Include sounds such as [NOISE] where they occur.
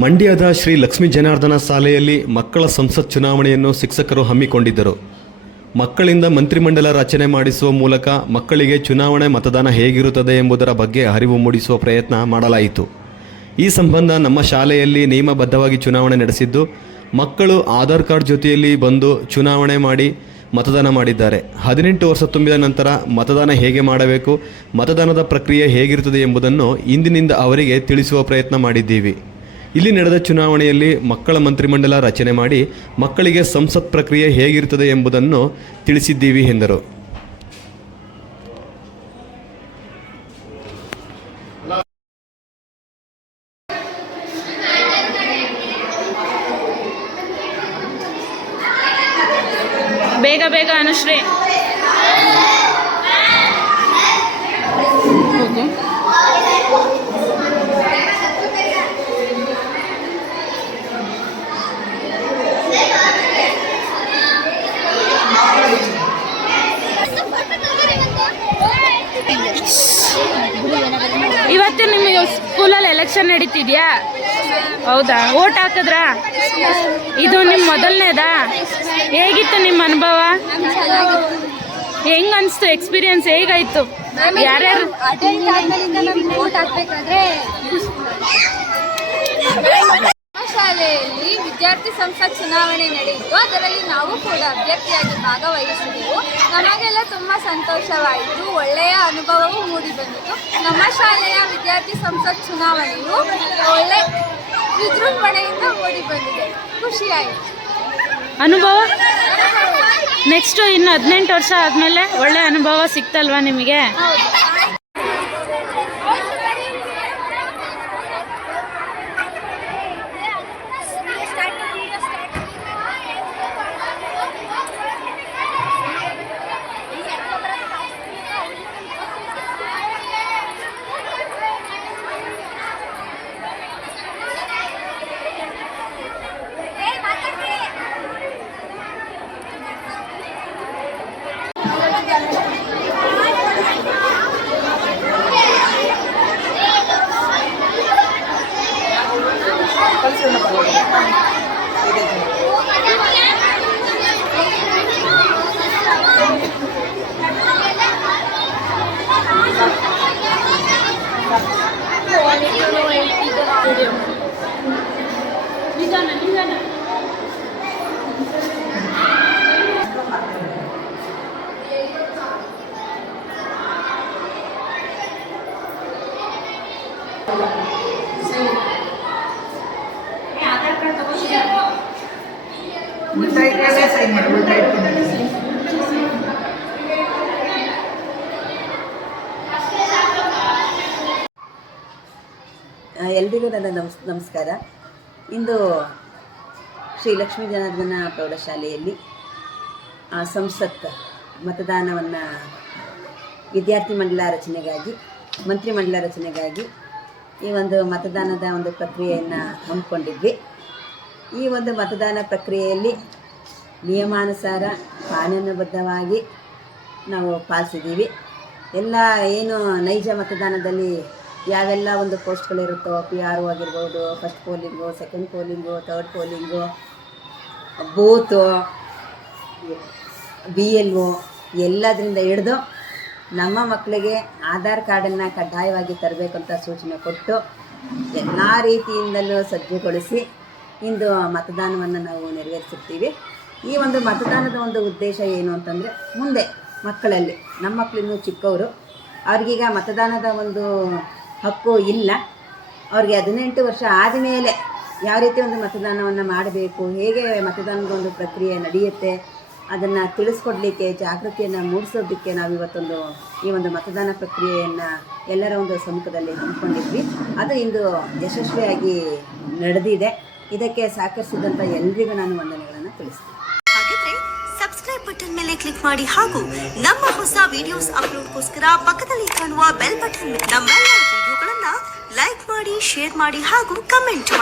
ಮಂಡ್ಯದ ಶ್ರೀ ಲಕ್ಷ್ಮೀ ಜನಾರ್ದನ ಶಾಲೆಯಲ್ಲಿ ಮಕ್ಕಳ ಸಂಸತ್ ಚುನಾವಣೆಯನ್ನು ಶಿಕ್ಷಕರು ಹಮ್ಮಿಕೊಂಡಿದ್ದರು. ಮಕ್ಕಳಿಂದ ಮಂತ್ರಿಮಂಡಲ ರಚನೆ ಮಾಡಿಸುವ ಮೂಲಕ ಮಕ್ಕಳಿಗೆ ಚುನಾವಣೆ ಮತದಾನ ಹೇಗಿರುತ್ತದೆ ಎಂಬುದರ ಬಗ್ಗೆ ಅರಿವು ಮೂಡಿಸುವ ಪ್ರಯತ್ನ ಮಾಡಲಾಯಿತು. ಈ ಸಂಬಂಧ ನಮ್ಮ ಶಾಲೆಯಲ್ಲಿ ನಿಯಮಬದ್ಧವಾಗಿ ಚುನಾವಣೆ ನಡೆಸಿದ್ದು, ಮಕ್ಕಳು ಆಧಾರ್ ಕಾರ್ಡ್ ಜೊತೆಯಲ್ಲಿ ಬಂದು ಚುನಾವಣೆ ಮಾಡಿ ಮತದಾನ ಮಾಡಿದ್ದಾರೆ. ಹದಿನೆಂಟು ವರ್ಷ ತುಂಬಿದ ನಂತರ ಮತದಾನ ಹೇಗೆ ಮಾಡಬೇಕು, ಮತದಾನದ ಪ್ರಕ್ರಿಯೆ ಹೇಗಿರುತ್ತದೆ ಎಂಬುದನ್ನು ಇಂದಿನಿಂದ ಅವರಿಗೆ ತಿಳಿಸುವ ಪ್ರಯತ್ನ ಮಾಡಿದ್ದೀವಿ. ಇಲ್ಲಿ ನಡೆದ ಚುನಾವಣೆಯಲ್ಲಿ ಮಕ್ಕಳ ಮಂತ್ರಿಮಂಡಲ ರಚನೆ ಮಾಡಿ ಮಕ್ಕಳಿಗೆ ಸಂಸತ್ ಪ್ರಕ್ರಿಯೆ ಹೇಗಿರುತ್ತದೆ ಎಂಬುದನ್ನು ತಿಳಿಸಿದ್ದೀವಿ ಎಂದರು. ಬೇಗ ಬೇಗ ಅನುಶ್ರೀ ಹೋಗು ಇವತ್ತು ನಿಮಗೆ ಸ್ಕೂಲಲ್ಲಿ ಎಲೆಕ್ಷನ್ ನಡೀತಿದ್ಯಾ? ಹೌದಾ? ಓಟ್ ಹಾಕಿದ್ರಾ? ಇದು ನಿಮ್ಮ ಮೊದಲನೇದಾ? ಹೇಗಿತ್ತು ನಿಮ್ಮ ಅನುಭವ? ಹೆಂಗ್ ಅನ್ಸ್ತು ಎಕ್ಸ್ಪೀರಿಯನ್ಸ್? ಹೇಗಾಯ್ತು? ಯಾರ್ಯಾರು? ಓಟ್ ಹಾಕ್ಬೇಕಾದ್ರೆ [LAUGHS] ಶಾಲೆಯಲ್ಲಿ ವಿದ್ಯಾರ್ಥಿ ಸಂಸತ್ ಚುನಾವಣೆ ನಡೆಯಿತು. ಅದರಲ್ಲಿ ನಾವು ಕೂಡ ಅಭ್ಯರ್ಥಿಯಾಗಿ ಭಾಗವಹಿಸಿದೆವು. ನಮಗೆಲ್ಲ ತುಂಬ ಸಂತೋಷವಾಯಿತು. ಒಳ್ಳೆಯ ಅನುಭವವೂ ಮೂಡಿ ಬಂದಿತು ನಮ್ಮ ಶಾಲೆಯ ವಿದ್ಯಾರ್ಥಿ ಸಂಸತ್ ಚುನಾವಣೆಯು ಒಳ್ಳೆ ವಿಜೃಂಭಣೆಯಿಂದ ಮೂಡಿ ಬಂದಿದೆ ಖುಷಿಯಾಯಿತು. ಅನುಭವ? ನೆಕ್ಸ್ಟ್ ಇನ್ನು ಹದಿನೆಂಟು ವರ್ಷ ಆದಮೇಲೆ ಒಳ್ಳೆ ಅನುಭವ ಸಿಕ್ತಲ್ವಾ ನಿಮಗೆ? ಹೌದು ಎಲ್ರಿಗೂ ನನ್ನ ನಮಸ್, ನಮಸ್ಕಾರ. ಇಂದು ಶ್ರೀ ಲಕ್ಷ್ಮೀ ಜನಾರ್ದನ ಪ್ರೌಢಶಾಲೆಯಲ್ಲಿ ಸಂಸತ್ ಮತದಾನವನ್ನು ವಿದ್ಯಾರ್ಥಿ ಮಂಡಲ ರಚನೆಗಾಗಿ ಮಂತ್ರಿಮಂಡಲ ರಚನೆಗಾಗಿ ಈ ಒಂದು ಮತದಾನದ ಒಂದು ಪ್ರಕ್ರಿಯೆಯನ್ನು ಹಮ್ಮಿಕೊಂಡಿದ್ವಿ. ಈ ಒಂದು ಮತದಾನ ಪ್ರಕ್ರಿಯೆಯಲ್ಲಿ ನಿಯಮಾನುಸಾರ ಕಾನೂನುಬದ್ಧವಾಗಿ ನಾವು ಪಾಲಿಸಿದ್ದೀವಿ. ಎಲ್ಲ ಏನು ನೈಜ ಮತದಾನದಲ್ಲಿ ಯಾವೆಲ್ಲ ಒಂದು ಪೋಸ್ಟ್ಗಳಿರುತ್ತೋ ಪಿ ಆರ್ ಒ ಆಗಿರ್ಬೋದು first polling second polling third polling booth B L O ಎಲ್ಲದರಿಂದ ಹಿಡಿದು ನಮ್ಮ ಮಕ್ಕಳಿಗೆ ಆಧಾರ್ ಕಾರ್ಡನ್ನು ಕಡ್ಡಾಯವಾಗಿ ತರಬೇಕಂತ ಸೂಚನೆ ಕೊಟ್ಟು ಎಲ್ಲ ರೀತಿಯಿಂದಲೂ ಸಜ್ಜುಗೊಳಿಸಿ ಇಂದು ಮತದಾನವನ್ನು ನಾವು ನೆರವೇರಿಸುತ್ತೀವಿ. ಈ ಒಂದು ಮತದಾನದ ಒಂದು ಉದ್ದೇಶ ಏನು ಅಂತಂದರೆ ಮುಂದೆ ಮಕ್ಕಳಲ್ಲಿ, ನಮ್ಮ ಮಕ್ಕಳಿನ್ನೂ ಚಿಕ್ಕವರು, ಅವ್ರಿಗೀಗ ಮತದಾನದ ಒಂದು ಹಕ್ಕು ಇಲ್ಲ. ಅವ್ರಿಗೆ ಹದಿನೆಂಟು ವರ್ಷ ಆದಮೇಲೆ ಯಾವ ರೀತಿ ಒಂದು ಮತದಾನವನ್ನು ಮಾಡಬೇಕು, ಹೇಗೆ ಮತದಾನದ ಒಂದು ಪ್ರಕ್ರಿಯೆ ನಡೆಯುತ್ತೆ, ಅದನ್ನು ತಿಳಿಸ್ಕೊಡ್ಲಿಕ್ಕೆ, ಜಾಗೃತಿಯನ್ನು ಮೂಡಿಸೋದಕ್ಕೆ ನಾವು ಇವತ್ತೊಂದು ಈ ಒಂದು ಮತದಾನ ಪ್ರಕ್ರಿಯೆಯನ್ನು ಎಲ್ಲರ ಒಂದು ಸಮ್ಮುಖದಲ್ಲಿ ಹಮ್ಮಿಕೊಂಡಿದ್ವಿ. ಅದು ಇಂದು ಯಶಸ್ವಿಯಾಗಿ ನಡೆದಿದೆ. ಇದಕ್ಕೆ ಸಹಕರಿಸಿದಂಥ ಎಲ್ರಿಗೂ ನಾನು ವಂದನೆಗಳನ್ನು ತಿಳಿಸ್ತೀನಿ. ಹಾಗಿದ್ರೆ ಸಬ್ಸ್ಕ್ರೈಬ್ ಬಟನ್ ಮೇಲೆ ಕ್ಲಿಕ್ ಮಾಡಿ ಹಾಗೂ ನಮ್ಮ ಹೊಸ ವಿಡಿಯೋಸ್ ಅಪ್ಲೋಡ್ಗೋಸ್ಕರ ಪಕ್ಕದಲ್ಲಿ ಕಾಣುವ ಬೆಲ್ ಬಟನ್ ನಮ್ಮೆಲ್ಲ ವಿಡಿಯೋಗಳನ್ನ ಲೈಕ್ ಮಾಡಿ ಶೇರ್ ಮಾಡಿ ಹಾಗೂ ಕಮೆಂಟ್ ಮಾಡಿ.